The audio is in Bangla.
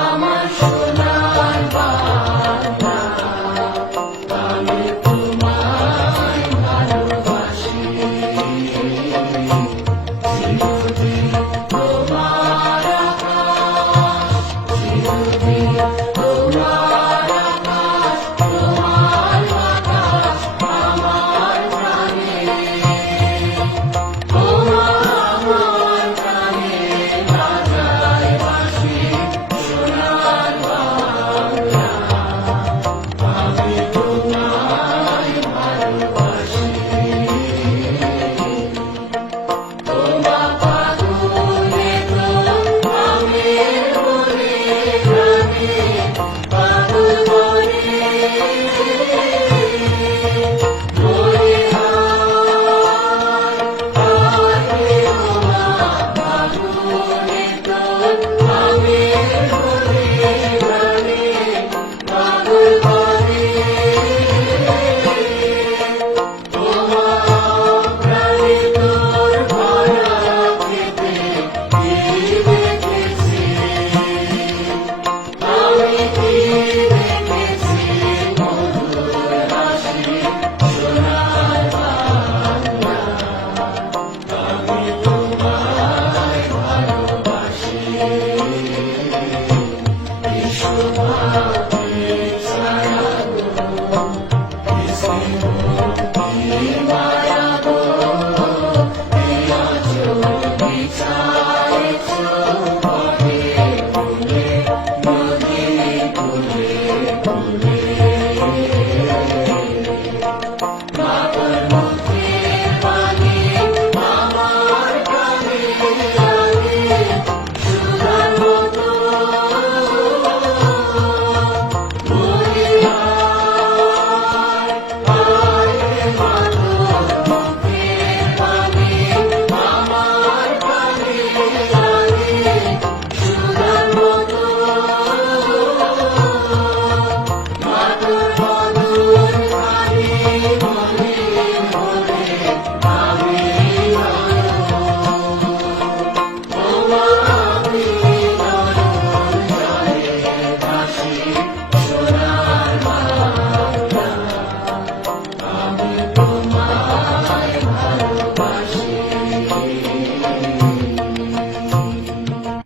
আমার সোনার বাংলা, আমি তোমায় ভালোবাসি। চিরদিন তোমার আকাশ, চিরদিন তোমার আকাশ, তোমার বাতাস আমার প্রাণে, আমার প্রাণে বাজায় বাঁশি। সোনার বাংলা, আমি তোমায় ভালোবাসি। তোমা ফাগুনে তোর আমের বনে গ্রামে পাগল বনে মনে হায় ওমা। ফাগুনে তোর আমের বনে গ্রামে পাগল বনে তোমা প্রাণে তোর ভরা খেতে কি দেখেছি, আমি কি দেখেছি মধুর হাসি। সোনার বাংলা, আমি তোমায় ভালোবাসি। বিশ্বভাবী ছায়া গো, কি স্নেহ কি মায়া গো, এই আঁচল বিছায়েছ পথে ফুলে নদী ফুলে ফুলে। মাতার মুখের পানি আমার প্রাণে